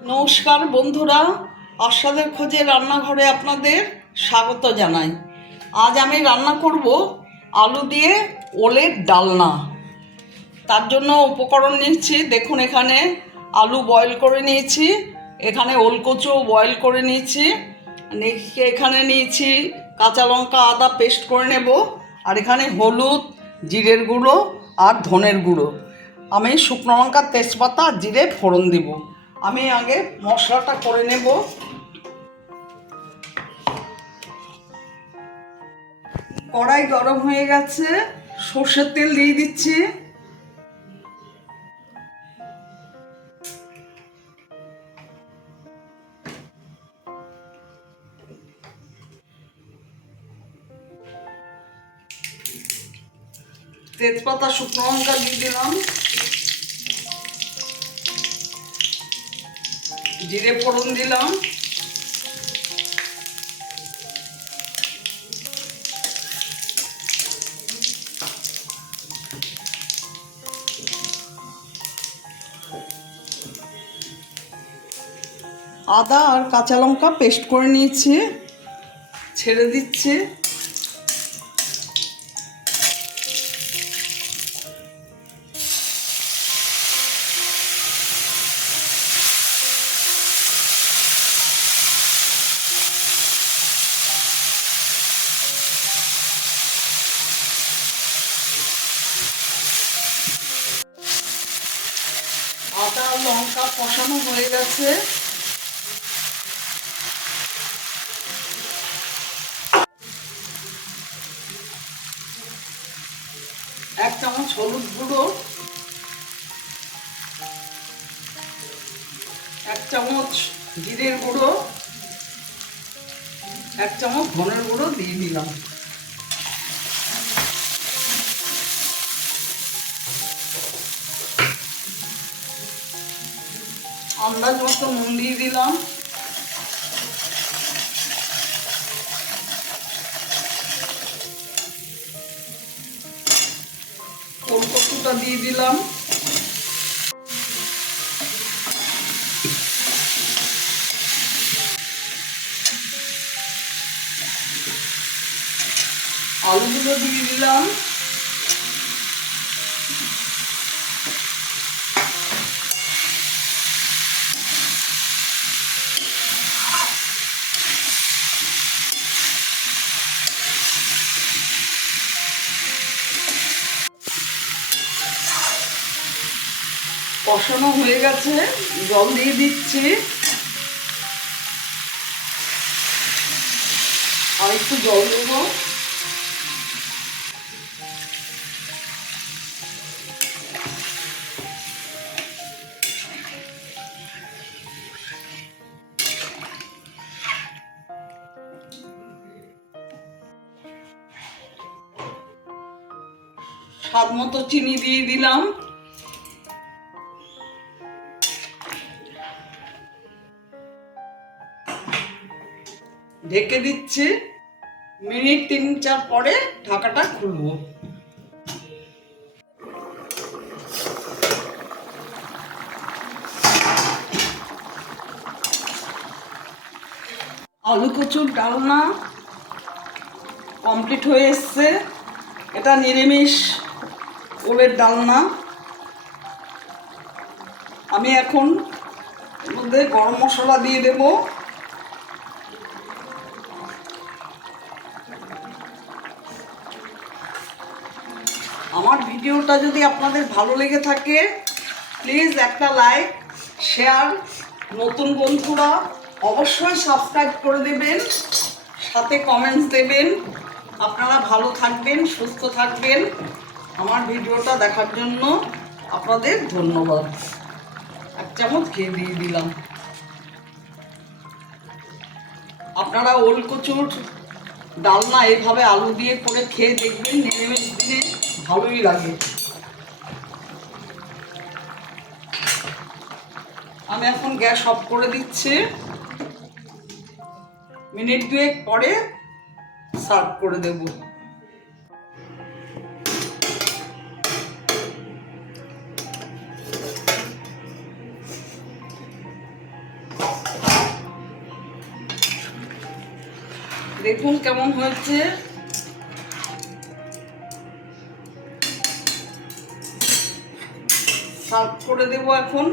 নমস্কার বন্ধুরা আস্বাদের খোঁজে রান্নাঘরে আপনাদের স্বাগত জানাই। আজ আমি রান্না করব আলু দিয়ে ওলের ডালনা। তার জন্য উপকরণ নিচ্ছি দেখুন এখানে আলু বয়েল করে নিয়েছি, এখানে ওলকচু বয়েল করে নিয়েছি এখানে নিয়েছি কাঁচা লঙ্কা আদা পেস্ট করে নেব, আর এখানে হলুদ, জিরের গুঁড়ো আর ধনের গুঁড়ো। আমি শুকনো লঙ্কা, তেজপাতা আর জিরে ফোড়ন দিব। আমি আগে মশলাটা করে নেব। কড়াই গরম হয়ে গেছে, সর্ষের তেল দিয়ে দিচ্ছি। তেজপাতা শুকনো লঙ্কা দিয়ে দিলাম। জিরে ফোড়ন দিলাম। আদা আর কাঁচা লঙ্কা পেস্ট করে নিয়েছি ছেড়ে দিচ্ছি। আদা, লঙ্কা কষানো হয়ে গেছে। এক চামচ হলুদ গুঁড়ো। এক চামচ জিরের গুঁড়ো। এক চামচ ধনের গুঁড়ো দিয়ে দিলাম। আন্দাজ মতো নুন দিয়ে দিলাম। ফুলকপিটা দিয়ে দিলাম। আলুগুলো দিয়ে দিলাম। কষানো হয়ে গেছে, জল দিয়ে দিচ্ছি। আর একটু জল দেবো। স্বাদ মতো চিনি দিয়ে দিলাম। ঢেকে দিচ্ছি। মিনিট তিন চার পরে ঢাকাটা খুলবো। আলু কচুর ডালনা কমপ্লিট হয়ে এসছে। এটা নিরামিষ ওলের ডালনা। আমি এখন মধ্যে গরম মশলা দিয়ে দেবো। আমার ভিডিওটা যদি আপনাদের ভালো লেগে থাকে প্লিজ একটা লাইক শেয়ার নতুন বন্ধুরা অবশ্যই সাবস্ক্রাইব করে দেবেন, সাথে কমেন্টস দেবেন। আপনারা ভালো থাকবেন, সুস্থ থাকবেন। আমার ভিডিওটা দেখার জন্য আপনাদের ধন্যবাদ। এক চামচ খেয়ে দিয়ে দিলাম। আপনারা ওল কচুর ডালনা এইভাবে আলু দিয়ে করে খেয়ে দেখবেন নিরামিষ দিনে ভালোই লাগে। আমি এখন গ্যাস অফ করে দিচ্ছি। মিনিট দুয়েক পরে সার্ভ করে দেব। দেখুন কেমন হয়েছে। সার্ভ করে দেবো এখন।